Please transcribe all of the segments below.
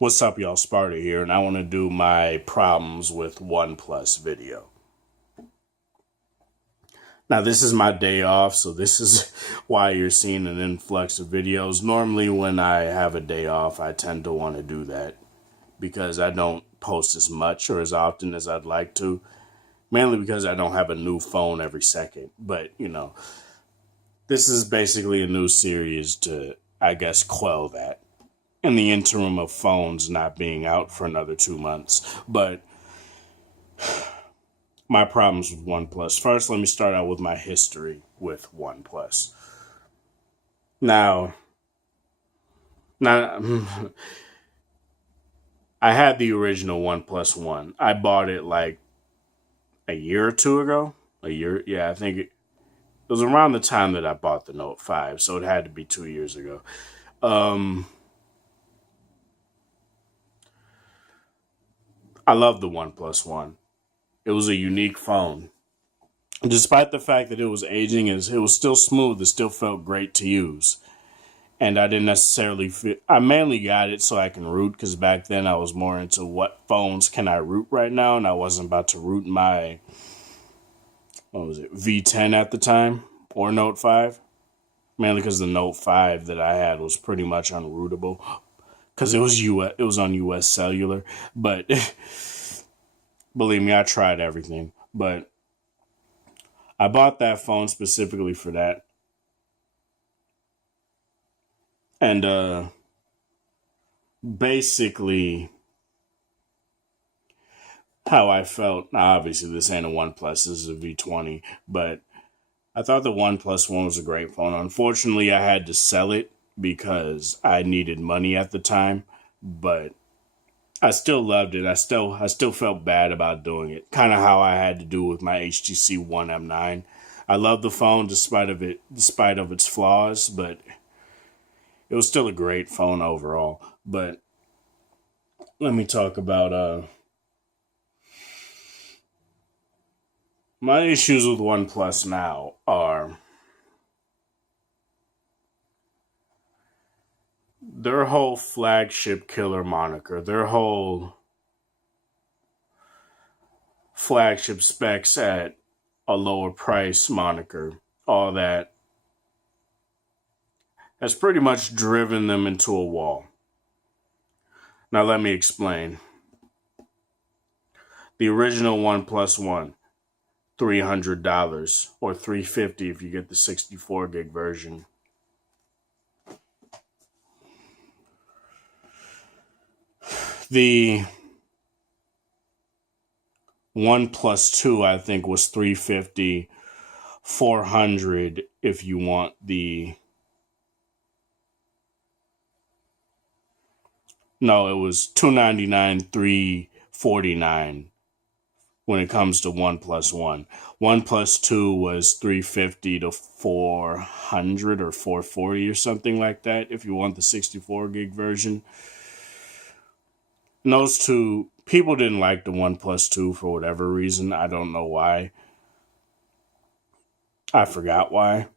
What's up, y'all? Sparta here, and I want to do my problems with OnePlus video. Now, this is my day off, so this is why you're seeing an influx of videos. Normally, when I have a day off, I tend to want to do that because I don't post as much or as often as I'd like to, mainly because I don't have a new phone every second. But, this is basically a new series to, I guess, quell that in the interim of phones not being out for another 2 months. But my problems with OnePlus. First, let me start out with my history with OnePlus. Now, I had the original OnePlus One. I bought it like a year or two ago. I think it was around the time that I bought the Note 5, so it had to be 2 years ago. I love the OnePlus One. It was a unique phone. Despite the fact that it was aging, it was still smooth. It still felt great to use. And I didn't necessarily fit. I mainly got it so I can root, because back then I was more into what phones can I root right now, and I wasn't about to root my, V10 at the time, or Note 5. Mainly because the Note 5 that I had was pretty much unrootable, because it was on US Cellular. But believe me, I tried everything. But I bought that phone specifically for that. And basically, how I felt. Now, obviously, this ain't a OnePlus. This is a V20. But I thought the OnePlus One was a great phone. Unfortunately, I had to sell it because I needed money at the time. But I still loved it. I still felt bad about doing it. Kind of how I had to do with my HTC One M9. I love the phone despite of its flaws, but it was still a great phone overall. But let me talk about my issues with OnePlus now are their whole flagship killer moniker, their whole flagship specs at a lower price moniker, all that has pretty much driven them into a wall. Now let me explain. The original OnePlus One, $300 or $350 if you get the 64 gig version. The OnePlus 2, I think, was $350, $400 if you want the... No, it was $299, $349 when it comes to OnePlus One. OnePlus 2 was $350 to $400 or $440 or something like that if you want the 64 gig version. And those two, people didn't like the OnePlus 2 for whatever reason. I don't know why. I forgot why.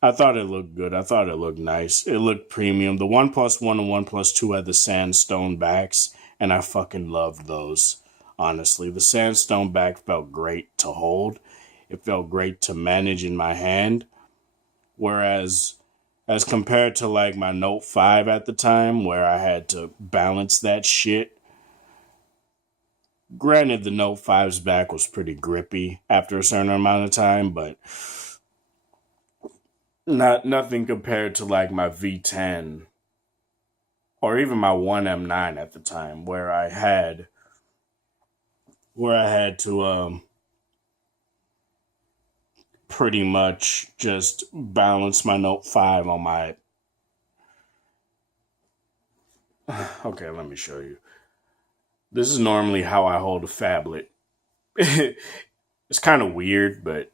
I thought it looked good. I thought it looked nice. It looked premium. The OnePlus One and OnePlus 2 had the sandstone backs, and I fucking loved those. Honestly, the sandstone back felt great to hold. It felt great to manage in my hand. Whereas, as compared to like my Note 5 at the time, where I had to balance that shit. Granted, the Note 5's back was pretty grippy after a certain amount of time, but nothing compared to like my V10 or even my One M9 at the time, where I had to pretty much just balance my Note 5 on my... Okay, let me show you. This is normally how I hold a phablet. It's kind of weird, but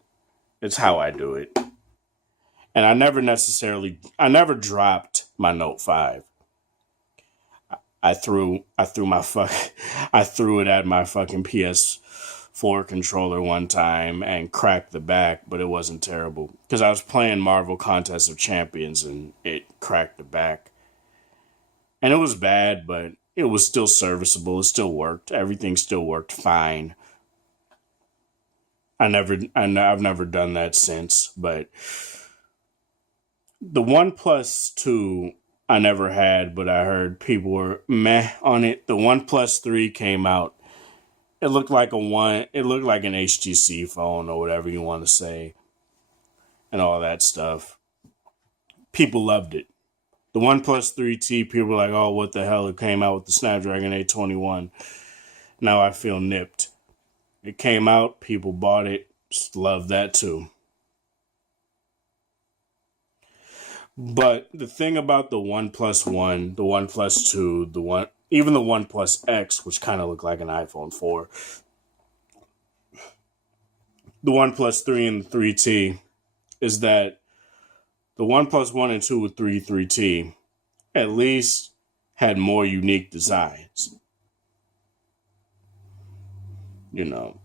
it's how I do it. And I never dropped my Note 5. I threw it at my fucking PS4 controller one time and cracked the back, but it wasn't terrible because I was playing Marvel Contest of Champions and it cracked the back. And it was bad, but it was still serviceable. It still worked. Everything still worked fine. I've never done that since. But the OnePlus 2 I never had, but I heard people were meh on it. The OnePlus 3 came out. It looked like it looked like an HTC phone or whatever you want to say, and all that stuff. People loved it. The OnePlus 3T, people were like, oh, what the hell? It came out with the Snapdragon 821. Now I feel nipped. It came out, people bought it, just loved that too. But the thing about the OnePlus 1, the OnePlus 2, even the OnePlus X, which kind of looked like an iPhone 4, the OnePlus 3 and the 3T, is that the OnePlus 1 and 2 with 3T at least had more unique designs. You know,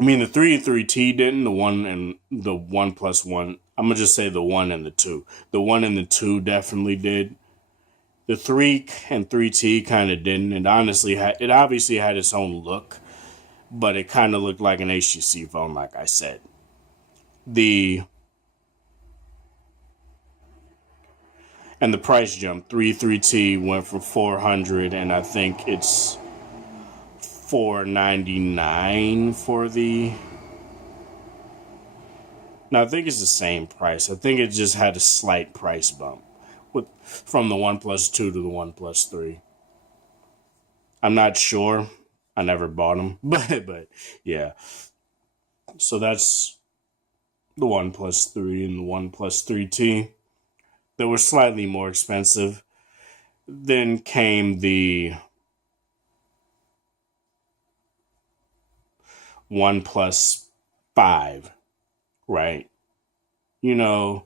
I mean, the 3 and 3T didn't. The 1 and the OnePlus 1, I'm going to just say the 1 and the 2. The 1 and the 2 definitely did. The 3 and 3T kind of didn't. It obviously had its own look, but it kind of looked like an HTC phone, like I said. And the price jump. 3T went from $400, and I think it's $499 for the... No, I think it's the same price. I think it just had a slight price bump from the OnePlus 2 to the OnePlus 3. I'm not sure. I never bought them, but yeah. So that's the OnePlus 3 and the OnePlus 3T. They were slightly more expensive. Then came the OnePlus 5, right? You know,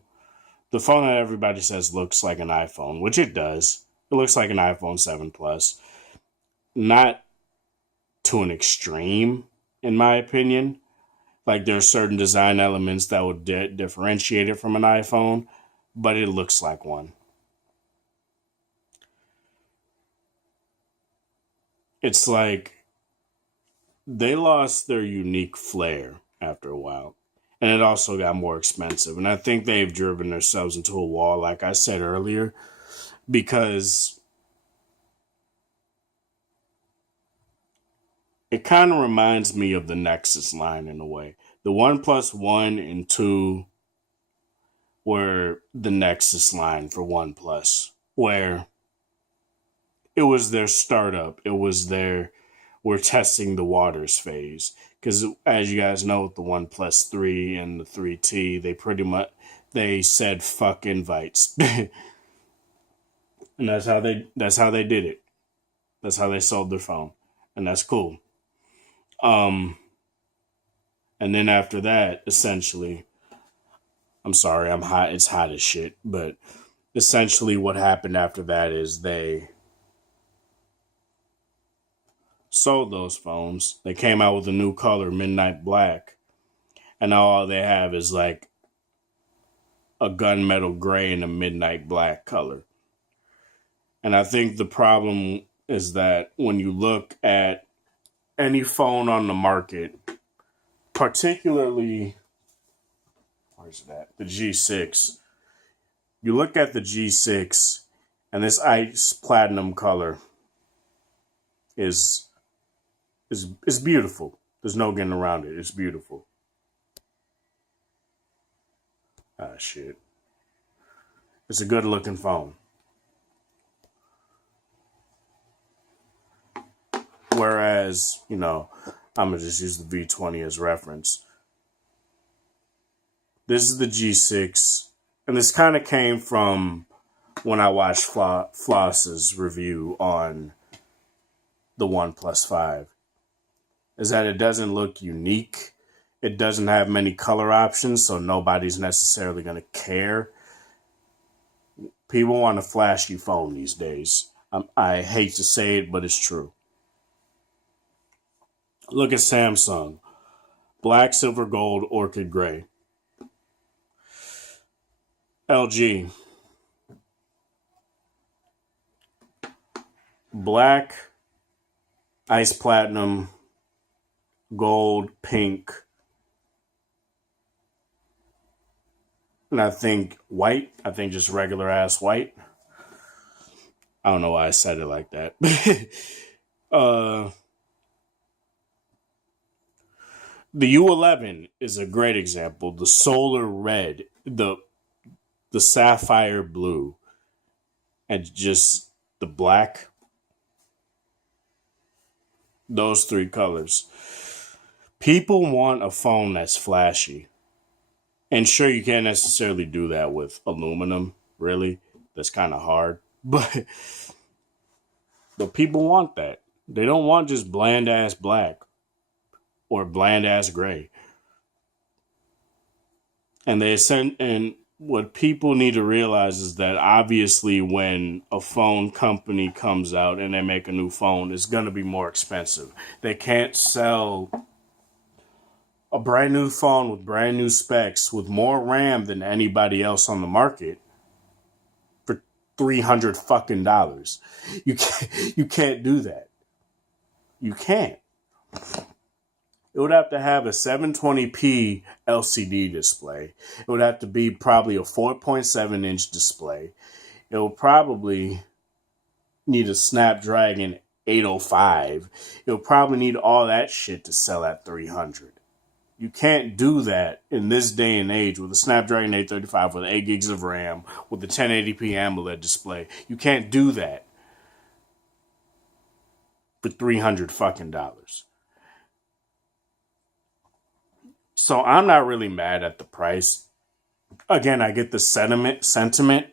the phone that everybody says looks like an iPhone, which it does. It looks like an iPhone 7 Plus. Not to an extreme, in my opinion. Like, there are certain design elements that would differentiate it from an iPhone, but it looks like one. It's like they lost their unique flair after a while. And it also got more expensive. And I think they've driven themselves into a wall, like I said earlier, because it kind of reminds me of the Nexus line in a way. The OnePlus 1 and 2 were the Nexus line for OnePlus, where it was their startup. It was their we're testing the waters phase. Because as you guys know, with the OnePlus 3 and the 3T, they said fuck invites. And that's how they did it. That's how they sold their phone. And that's cool. And then after that, essentially, I'm sorry, I'm hot. It's hot as shit. But essentially what happened after that is they sold those phones. They came out with a new color, Midnight Black. And now all they have is like a gunmetal gray and a midnight black color. And I think the problem is that when you look at any phone on the market, particularly, where's it at? The G6. You look at the G6 and this ice platinum color is beautiful. There's no getting around it. It's beautiful. Ah, shit. It's a good looking phone. Whereas, I'm going to just use the V20 as reference. This is the G6. And this kind of came from when I watched Floss's review on the OnePlus 5. Is that it doesn't look unique. It doesn't have many color options, so nobody's necessarily going to care. People want a flashy phone these days. I hate to say it, but it's true. Look at Samsung. Black, silver, gold, orchid gray. LG. black, ice platinum, gold, pink, and I think white. I think just regular ass white. I don't know why I said it like that. uh, the U11 is a great example. The solar red, the sapphire blue, and just the black. Those three colors. People want a phone that's flashy. And sure, you can't necessarily do that with aluminum, really. That's kind of hard. But people want that. They don't want just bland ass black or bland ass gray. And what people need to realize is that obviously when a phone company comes out and they make a new phone, it's going to be more expensive. They can't sell a brand new phone with brand new specs with more RAM than anybody else on the market for $300 fucking dollars. You can't do that. You can't. It would have to have a 720p LCD display. It would have to be probably a 4.7 inch display. It will probably need a Snapdragon 805. It will probably need all that shit to sell at $300. You can't do that in this day and age with a Snapdragon 835 with 8 gigs of RAM with the 1080p AMOLED display. You can't do that for $300 fucking dollars. So I'm not really mad at the price. Again, I get the sentiment,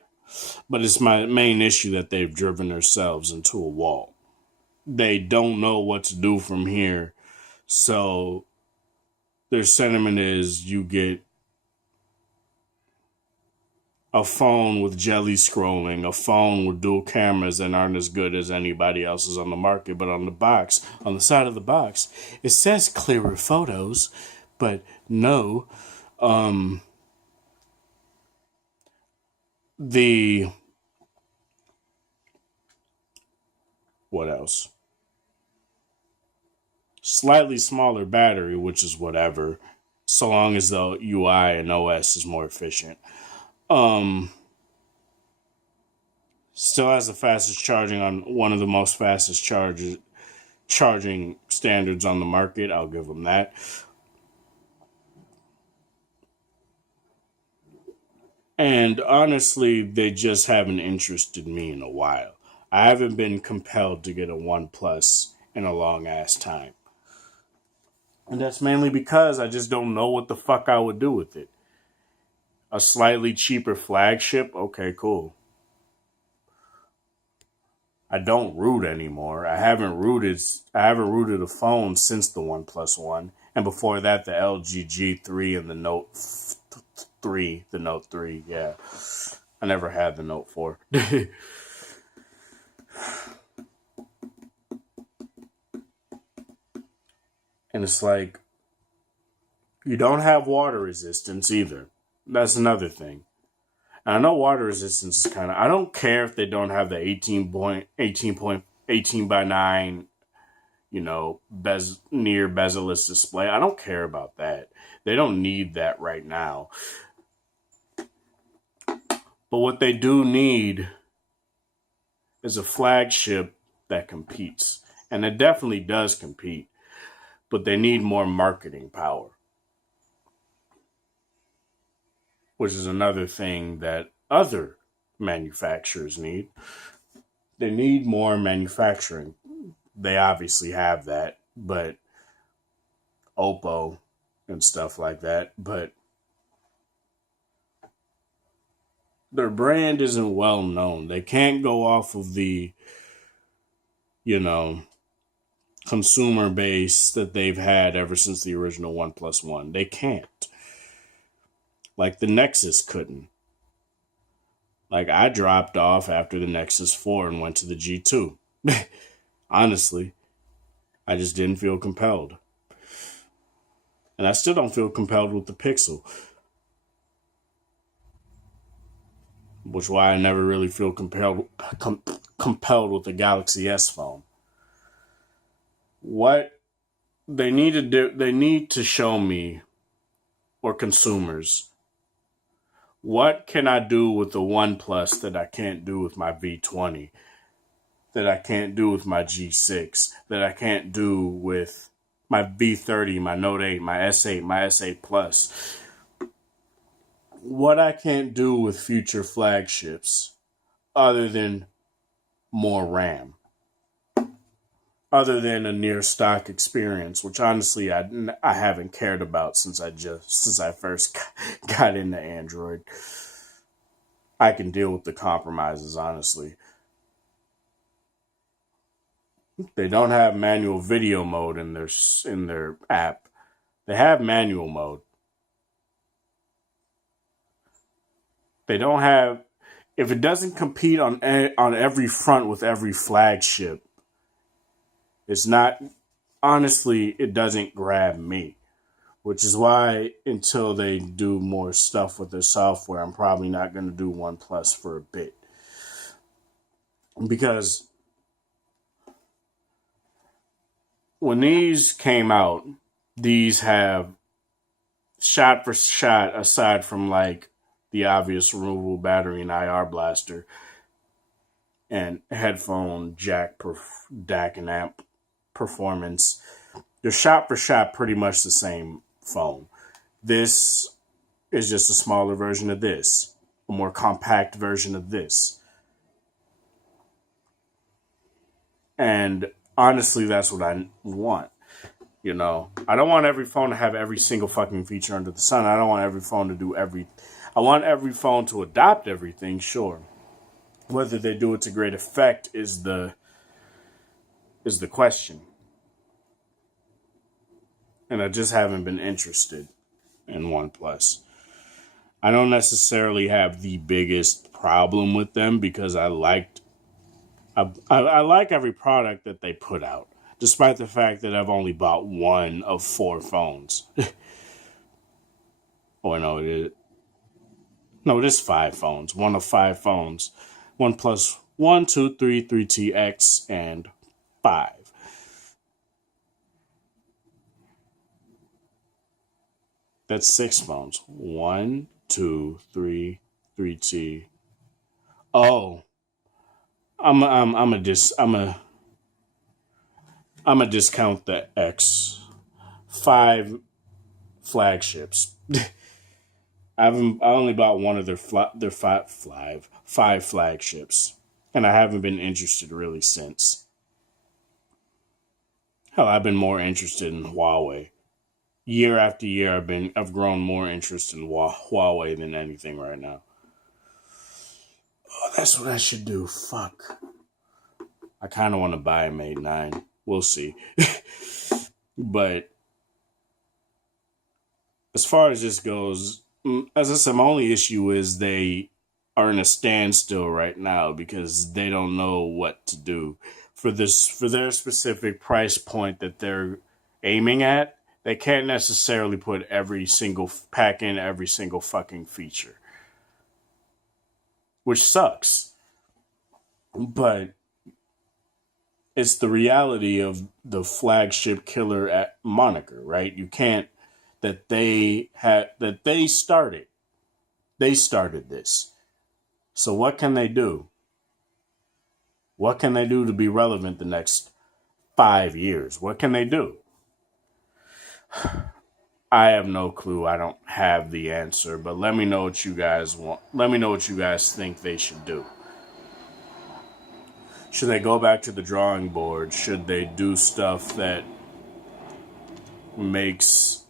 but it's my main issue that they've driven themselves into a wall. They don't know what to do from here. So their sentiment is you get a phone with jelly scrolling, a phone with dual cameras that aren't as good as anybody else's on the market, but on the side of the box, it says clearer photos, but no. What else? Slightly smaller battery, which is whatever, so long as the UI and OS is more efficient. Still has the fastest charging on one of the most fastest charging standards on the market. I'll give them that. And honestly, they just haven't interested me in a while. I haven't been compelled to get a OnePlus in a long ass time. And that's mainly because I just don't know what the fuck I would do with it. A slightly cheaper flagship? Okay, cool. I don't root anymore. I haven't rooted a phone since the OnePlus One. And before that, the LG G3 and the Note 3, yeah. I never had the Note 4. And it's like, you don't have water resistance either. That's another thing. And I know water resistance is kind of, I don't care if they don't have the 18 by 9, near bezel-less display. I don't care about that. They don't need that right now. But what they do need is a flagship that competes. And it definitely does compete. But they need more marketing power. Which is another thing that other manufacturers need. They need more manufacturing. They obviously have that. But Oppo and stuff like that. But their brand isn't well known. They can't go off of the, consumer base that they've had ever since the original OnePlus One. They can't. Like the Nexus couldn't. Like I dropped off after the Nexus 4 and went to the G2. Honestly, I just didn't feel compelled. And I still don't feel compelled with the Pixel. Which is why I never really feel compelled compelled with the Galaxy S phone. What they need to do, they need to show me, or consumers, what can I do with the OnePlus that I can't do with my V20, that I can't do with my G6, that I can't do with my V30, my Note 8, my S8, my S8 Plus. What I can't do with future flagships other than more RAM, other than a near stock experience, which honestly I haven't cared about since I first got into Android. I can deal with the compromises, honestly. They don't have manual video mode in their app. They have manual mode. They don't have, if it doesn't compete on every front with every flagship, it's not, honestly, it doesn't grab me. Which is why until they do more stuff with their software, I'm probably not going to do OnePlus for a bit. Because when these came out, these have shot for shot, aside from like the obvious removable battery and IR blaster and headphone jack, DAC and amp performance, they're shot for shot pretty much the same phone. This is just a smaller version of this, a more compact version of this. And honestly, that's what I want. You know, I don't want every phone to have every single fucking feature under the sun. I don't want every phone to do I want every phone to adopt everything, sure. Whether they do it to great effect is the question. And I just haven't been interested in OnePlus. I don't necessarily have the biggest problem with them because I like every product that they put out, despite the fact that I've only bought one of 4 phones. Oh, it is 5 phones. One of 5 phones. OnePlus 1, 2, 3, 3TX, and 5. That's 6 phones. 1, 2, 3, 3T. Oh, I'm a discount the X. 5 flagships. I only bought one of their 5 flagships, and I haven't been interested really since. Hell, I've been more interested in Huawei. Year after year, I've grown more interest in Huawei than anything right now. Oh, that's what I should do. Fuck. I kind of want to buy a Mate 9. We'll see. But as far as this goes, as I said, my only issue is they are in a standstill right now because they don't know what to do for their specific price point that they're aiming at. They can't necessarily pack in every single fucking feature, which sucks. But it's the reality of the flagship killer at moniker, right? You can't they started this. So what can they do? What can they do to be relevant the next 5 years? What can they do? I have no clue. I don't have the answer, but let me know what you guys want. Let me know what you guys think they should do. Should they go back to the drawing board? Should they do stuff that makes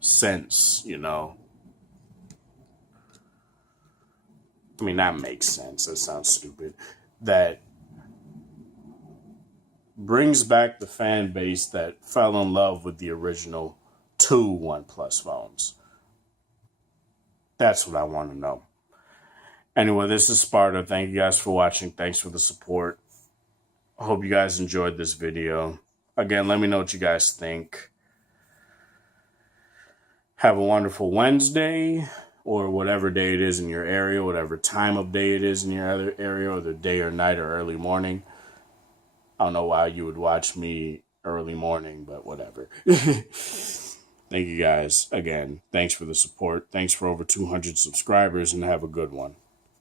sense, you know? I mean, that makes sense. That sounds stupid. That brings back the fan base that fell in love with the original 2 OnePlus phones. That's what I want to know. Anyway, this is Sparta. Thank you guys for watching. Thanks for the support. I hope you guys enjoyed this video. Again, let me know what you guys think. Have a wonderful Wednesday. or whatever day it is in your area, whatever time of day it is in your other area, or the day or night or early morning. I don't know why you would watch me early morning, but whatever. Thank you guys again. Thanks for the support. Thanks for over 200 subscribers, and have a good one.